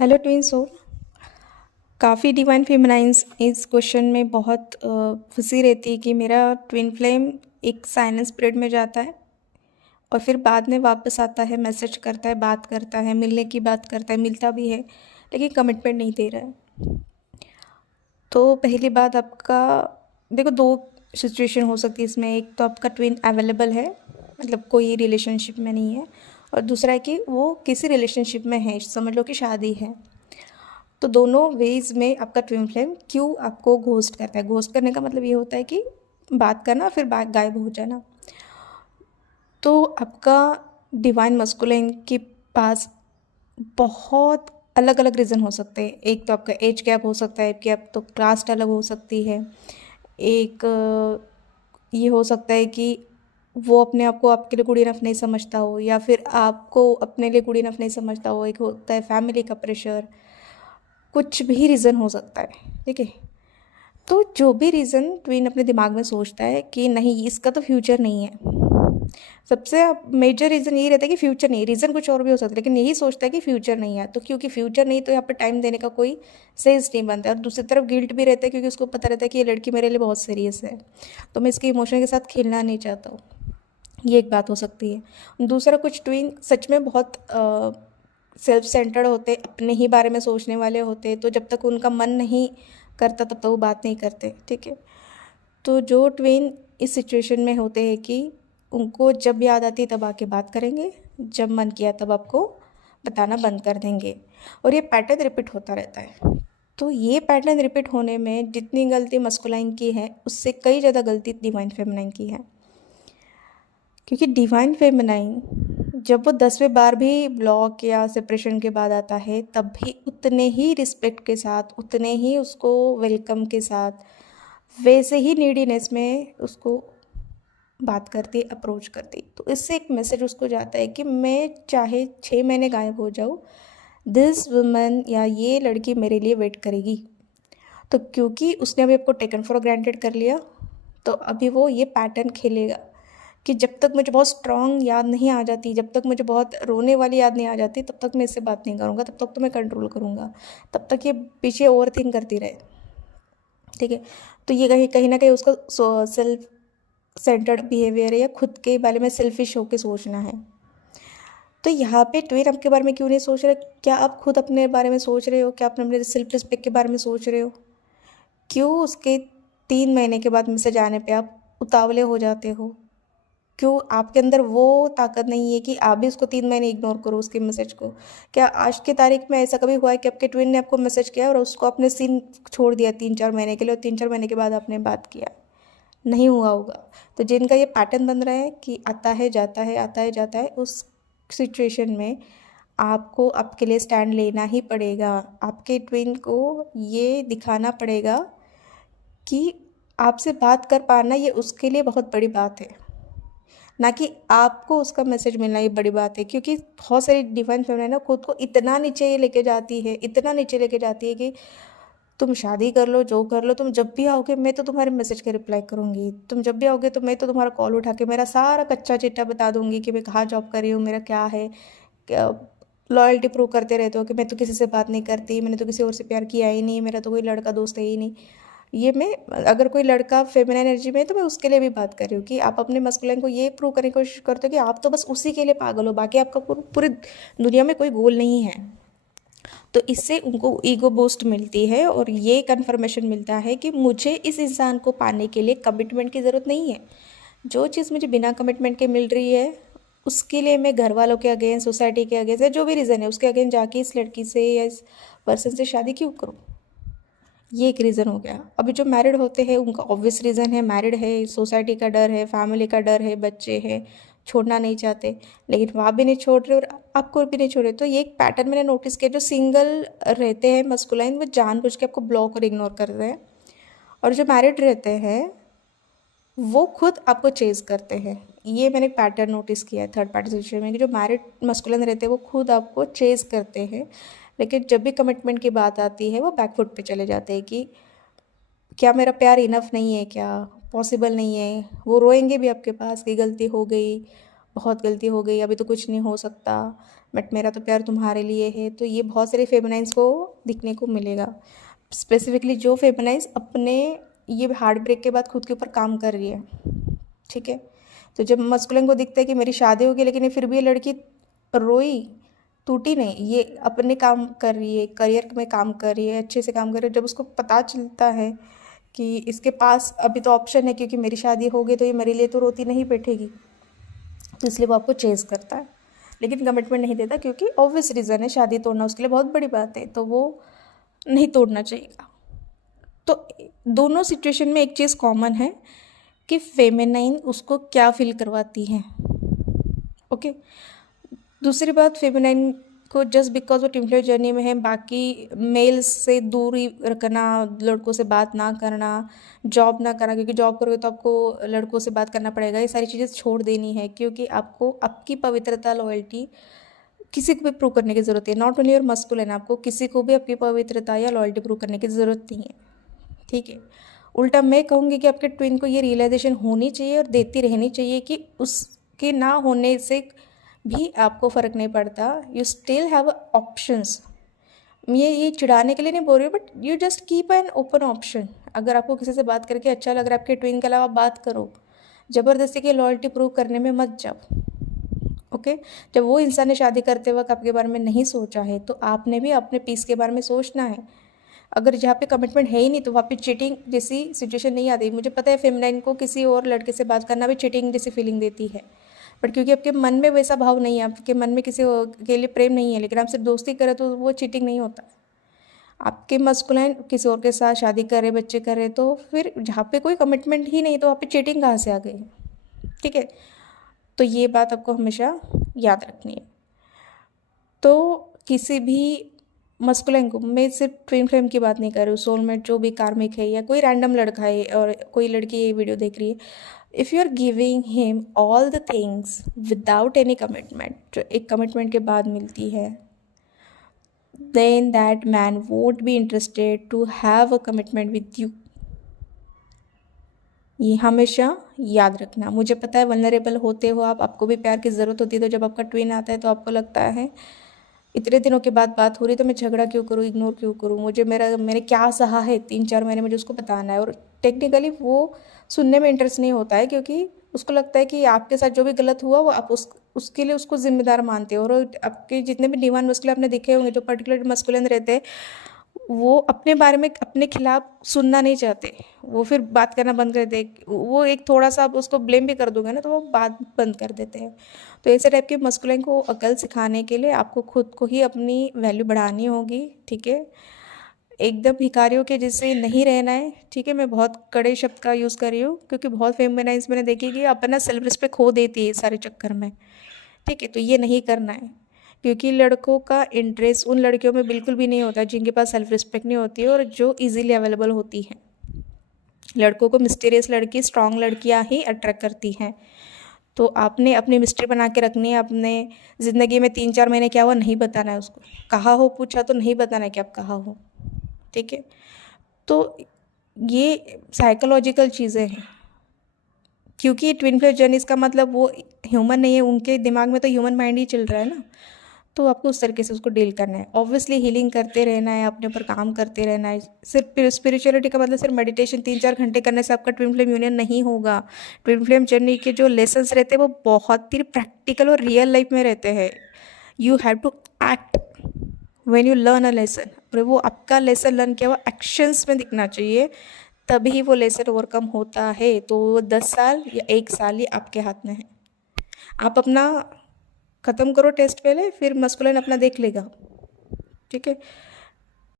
Hello twin soul. काफ़ी divine feminines इस question में बहुत फंसी रहती है कि मेरा ट्विन फ्लेम एक साइलेंस पीरियड में जाता है और फिर बाद में वापस आता है, मैसेज करता है, बात करता है, मिलने की बात करता है, मिलता भी है, लेकिन कमिटमेंट नहीं दे रहा है। तो पहली बात, आपका देखो दो सिचुएशन हो सकती है इसमें। एक तो आपका ट्विन अवेलेबल है, मतलब कोई रिलेशनशिप में नहीं है, और दूसरा है कि वो किसी रिलेशनशिप में है, समझ लो कि शादी है। तो दोनों वेज में आपका ट्विन फ्लेम क्यों आपको घोस्ट करता है। घोस्ट करने का मतलब ये होता है कि बात करना फिर गायब हो जाना। तो आपका डिवाइन मस्कुलिन के पास बहुत अलग अलग रीज़न हो सकते हैं। एक तो आपका एज गैप हो सकता है, गैप तो कास्ट अलग हो सकती है। एक ये हो सकता है कि वो अपने आप को आपके लिए गुड इनफ नहीं समझता हो, या फिर आपको अपने लिए गुड इनफ नहीं समझता हो। एक होता है फैमिली का प्रेशर। कुछ भी रीज़न हो सकता है, ठीक है। तो जो भी रीज़न ट्विन अपने दिमाग में सोचता है कि नहीं इसका तो फ्यूचर नहीं है, सबसे मेजर रीज़न यही रहता है कि फ्यूचर नहीं। रीज़न कुछ और भी हो सकता है, लेकिन यही सोचता है कि फ्यूचर नहीं है। तो क्योंकि फ्यूचर नहीं, तो यहाँ पर टाइम देने का कोई सेंस नहीं बनता है। और दूसरी तरफ गिल्ट भी रहता है, क्योंकि उसको पता रहता है कि ये लड़की मेरे लिए बहुत सीरियस है, तो मैं इसके इमोशन के साथ खेलना नहीं चाहता हूँ। ये एक बात हो सकती है। दूसरा, कुछ ट्विन सच में बहुत सेल्फ सेंटर्ड होते, अपने ही बारे में सोचने वाले होते, तो जब तक उनका मन नहीं करता तब तक वो बात नहीं करते, ठीक है। तो जो ट्विन इस सिचुएशन में होते हैं कि उनको जब याद आती है तब आके बात करेंगे, जब मन किया तब आपको बताना बंद कर देंगे, और ये पैटर्न रिपीट होता रहता है। तो ये पैटर्न रिपीट होने में जितनी गलती मस्कुलाइन की है, उससे कई ज़्यादा गलती डिवाइन फेमिनाइन की है। क्योंकि डिवाइन फेमिनाइन जब वो 10वें बार भी ब्लॉक या सेपरेशन के बाद आता है, तब भी उतने ही रिस्पेक्ट के साथ, उतने ही उसको वेलकम के साथ, वैसे ही नीडीनेस में उसको बात करती, अप्रोच करती। तो इससे एक मैसेज उसको जाता है कि मैं चाहे 6 महीने गायब हो जाऊँ, दिस वुमन या ये लड़की मेरे लिए वेट करेगी। तो क्योंकि उसने अभी आपको टेकन फॉर ग्रांटेड कर लिया, तो अभी वो ये पैटर्न खेलेगा कि जब तक मुझे बहुत स्ट्रॉन्ग याद नहीं आ जाती, जब तक मुझे बहुत रोने वाली याद नहीं आ जाती, तब तक मैं इससे बात नहीं करूँगा, तब तक तो मैं कंट्रोल करूँगा, तब तक ये पीछे ओवर थिंक करती रहे, ठीक है। तो ये कहीं कहीं ना कहीं उसका सेल्फ सेंटर्ड बिहेवियर है, या खुद के बारे में सेल्फिश होकर सोचना है। तो यहाँ पे ट्विन आपके बारे में क्यों नहीं सोच रहे? क्या आप खुद अपने बारे में सोच रहे हो? क्या आप अपने सेल्फ रिस्पेक्ट के बारे में सोच रहे हो? क्यों उसके 3 महीने के बाद मैसेज आने पे आप उतावले हो जाते हो? क्यों आपके अंदर वो ताकत नहीं है कि आप भी उसको 3 महीने इग्नोर करो, उसके मैसेज को? क्या आज की तारीख में ऐसा कभी हुआ है कि आपके ट्विन ने आपको मैसेज किया और उसको आपने सीन छोड़ दिया 3-4 महीने के लिए, और 3-4 महीने के बाद आपने बात किया? नहीं हुआ होगा। तो जिनका ये पैटर्न बन रहा है कि आता है जाता है, आता है जाता है, उस सिचुएशन में आपको आपके लिए स्टैंड लेना ही पड़ेगा। आपके ट्विन को ये दिखाना पड़ेगा कि आपसे बात कर पाना ये उसके लिए बहुत बड़ी बात है, ना कि आपको उसका मैसेज मिलना ये बड़ी बात है। क्योंकि बहुत सारी डिवाइन फेमिनाइन ना खुद को इतना नीचे लेके जाती है, इतना नीचे लेके जाती है कि तुम शादी कर लो, जो कर लो, तुम जब भी आओगे मैं तो तुम्हारे मैसेज का रिप्लाई करूँगी, तुम जब भी आओगे तो मैं तो तुम्हारा कॉल उठा के मेरा सारा कच्चा चिट्ठा बता दूंगी कि मैं कहाँ जॉब कर रही हूँ, मेरा क्या है। लॉयल्टी प्रूव करते रहते हो कि मैं तो किसी से बात नहीं करती, मैंने तो किसी और से प्यार किया ही नहीं, मेरा तो कोई लड़का दोस्त है ही नहीं। ये मैं, अगर कोई लड़का फेमिनाइन एनर्जी में है तो मैं उसके लिए भी बात कर रही हूँ कि आप अपने मस्कुलिन को ये प्रूव करने की कोशिश करते हो कि आप तो बस उसी के लिए पागल हो, बाकी आपका पूरी दुनिया में कोई गोल नहीं है। तो इससे उनको ईगो बूस्ट मिलती है, और ये कन्फर्मेशन मिलता है कि मुझे इस इंसान को पाने के लिए कमिटमेंट की ज़रूरत नहीं है। जो चीज़ मुझे बिना कमिटमेंट के मिल रही है, उसके लिए मैं घर वालों के अगेंस्ट, सोसाइटी के अगेंस्ट, या जो भी रीज़न है उसके अगेंस्ट जाके इस लड़की से या इस पर्सन से शादी क्यों करूँ? ये एक रीज़न हो गया। अभी जो मैरिड होते हैं उनका ऑब्वियस रीज़न है, मैरिड है, सोसाइटी का डर है, फैमिली का डर है, बच्चे हैं, छोड़ना नहीं चाहते, लेकिन वहाँ भी नहीं छोड़ रहे और आपको भी नहीं छोड़ रहे। तो ये एक पैटर्न मैंने नोटिस किया, जो सिंगल रहते हैं मस्कुलाइन, वो जानबूझ के आपको ब्लॉक और इग्नोर कर रहे हैं, और जो मैरिड रहते हैं वो खुद आपको चेज़ करते हैं। ये मैंने पैटर्न नोटिस किया है थर्ड पार्टी सिचुएशन में, कि जो मैरिड मस्कुलिन रहते हैं वो खुद आपको चेज़ करते हैं, लेकिन जब भी कमिटमेंट की बात आती है वो बैकफुट पे चले जाते हैं कि क्या मेरा प्यार इनफ नहीं है, क्या पॉसिबल नहीं है। वो रोएंगे भी आपके पास कि गलती हो गई, बहुत गलती हो गई, अभी तो कुछ नहीं हो सकता, बट मेरा तो प्यार तुम्हारे लिए है। तो ये बहुत सारे फेमिनाइंस को दिखने को मिलेगा, स्पेसिफिकली जो फेमिनाइंस अपने ये हार्ट ब्रेक के बाद खुद के ऊपर काम कर रही है, ठीक है। तो जब मस्कुलिन को दिखता है कि मेरी शादी हो गई लेकिन ये फिर भी ये लड़की रोई टूटी नहीं, ये अपने काम कर रही है, करियर में काम कर रही है, अच्छे से काम कर रही है। जब उसको पता चलता है कि इसके पास अभी तो ऑप्शन है, क्योंकि मेरी शादी हो गई तो ये मेरे लिए तो रोती नहीं बैठेगी, तो इसलिए वो आपको चेज़ करता है, लेकिन कमिटमेंट नहीं देता, क्योंकि ऑब्वियस रीज़न है, शादी तोड़ना उसके लिए बहुत बड़ी बात है, तो वो नहीं तोड़ना चाहिए। तो दोनों सिचुएशन में एक चीज़ कॉमन है कि फेमिनाइन उसको क्या फील करवाती है, ओके। दूसरी बात, फेमिनाइन को जस्ट बिकॉज वो ट्विन फ्लेम जर्नी में है, बाकी मेल्स से दूरी रखना, लड़कों से बात ना करना, जॉब ना करना, क्योंकि जॉब करोगे तो आपको लड़कों से बात करना पड़ेगा, ये सारी चीज़ें छोड़ देनी है, क्योंकि आपको आपकी पवित्रता, लॉयल्टी किसी को भी प्रूव करने की ज़रूरत है, नॉट ओनली योर मस्कुलिन, आपको किसी को भी आपकी पवित्रता या लॉयल्टी प्रूव करने की ज़रूरत नहीं है, ठीक है। उल्टा मैं कहूँगी कि आपके ट्विन को ये रियलाइजेशन होनी चाहिए और देती रहनी चाहिए कि उसके ना होने से भी आपको फ़र्क नहीं पड़ता, यू स्टिल हैव ऑप्शंस। ये चिढ़ाने के लिए नहीं बोल रही हूँ, but you just keep an open option. अगर आपको किसी से बात करके अच्छा लग रहा है आपके ट्विन के अलावा, बात करो, ज़बरदस्ती की लॉयल्टी प्रूव करने में मत जाओ, ओके। जब वो इंसान ने शादी करते वक्त आपके बारे में नहीं सोचा है, तो आपने भी अपने पीस के बारे में सोचना है। अगर जहाँ पे कमिटमेंट है ही नहीं तो वहाँ पे चीटिंग जैसी सिचुएशन नहीं आती। मुझे पता है फेमिनाइन को किसी और लड़के से बात करना भी चीटिंग जैसी फीलिंग देती है, बट क्योंकि आपके मन में वैसा भाव नहीं है, आपके मन में किसी के लिए प्रेम नहीं है, लेकिन आप सिर्फ दोस्ती करें तो वो चीटिंग नहीं होता। आपके मस्कुलाइन किसी और के साथ शादी करे, बच्चे करे, तो फिर जहाँ पे कोई कमिटमेंट ही नहीं तो वहाँ पे चीटिंग कहाँ से आ गई, ठीक है। तो ये बात आपको हमेशा याद रखनी है। तो किसी भी मस्कुलिन को, मैं सिर्फ ट्विन फ्लेम की बात नहीं कर रही हूँ, सोलमेट जो भी कार्मिक है या कोई रैंडम लड़का है और कोई लड़की ये वीडियो देख रही है, if you are giving him all the things without any commitment, जो एक कमिटमेंट के बाद मिलती है, then that man won't be interested to have a commitment with you. ये हमेशा याद रखना। मुझे पता है वल्नरेबल होते हो आप, आपको भी प्यार की ज़रूरत होती है, तो जब आपका ट्विन आता है तो आपको लगता है इतने दिनों के बाद बात हो रही तो मैं झगड़ा क्यों करूँ, इग्नोर क्यों करूँ, मैंने क्या सहा है 3-4 महीने मुझे उसको बताना है। और टेक्निकली वो सुनने में इंटरेस्ट नहीं होता है, क्योंकि उसको लगता है कि आपके साथ जो भी गलत हुआ वो आप उसके लिए उसको जिम्मेदार मानते हो। और आपके जितने भी डिवाइन मस्कुलिन आपने देखे होंगे, जो पर्टिकुलर मस्कुलिन रहते हैं, वो अपने बारे में अपने खिलाफ सुनना नहीं चाहते, वो फिर बात करना बंद कर दे। वो एक थोड़ा सा आप उसको ब्लेम भी कर दोगे ना तो वो बात बंद कर देते हैं। तो ऐसे टाइप के मस्कुलिन को अकल सिखाने के लिए आपको खुद को ही अपनी वैल्यू बढ़ानी होगी, ठीक है। एकदम भिखारियों के जैसे नहीं रहना है, ठीक है। मैं बहुत कड़े शब्द का यूज़ कर रही हूँ, क्योंकि बहुत फेमिनाइज मैंने देखी कि अपना सेल्फ रिस्पेक्ट खो देती है सारे चक्कर में, ठीक है। तो ये नहीं करना है, क्योंकि लड़कों का इंटरेस्ट उन लड़कियों में बिल्कुल भी नहीं होता जिनके पास सेल्फ रिस्पेक्ट नहीं होती है और जो इजीली अवेलेबल होती हैं। लड़कों को मिस्टीरियस लड़की, स्ट्रांग लड़कियां ही अट्रैक्ट करती हैं। तो आपने अपनी मिस्ट्री बना के रखनी है। अपने ज़िंदगी में 3-4 महीने क्या हुआ नहीं बताना है उसको, कहाँ हो पूछा तो नहीं बताना है कि आप कहाँ हो, ठीक है। तो ये साइकोलॉजिकल चीज़ें हैं, क्योंकि ट्विन फ्लेम जर्नी इसका मतलब वो ह्यूमन नहीं है, उनके दिमाग में तो ह्यूमन माइंड ही चल रहा है ना। तो आपको उस तरीके से उसको डील करना है। ऑब्वियसली हीलिंग करते रहना है, अपने ऊपर काम करते रहना है। सिर्फ स्पिरिचुअलिटी का मतलब सिर्फ मेडिटेशन 3-4 घंटे करने से आपका ट्विन फ्लेम यूनियन नहीं होगा। ट्विन फ्लेम जर्नी के जो लेसन्स रहते हैं वो बहुत ही प्रैक्टिकल और रियल लाइफ में रहते हैं। You have to act when you learn a lesson, और वो आपका लेसन लर्न किया हुआ एक्शंस में दिखना चाहिए, तभी वो लेसन ओवरकम होता है। तो वो 10 साल या 1 साल ये आपके हाथ में है। आप अपना ख़त्म करो टेस्ट पहले, फिर मस्कुलिन अपना देख लेगा, ठीक है।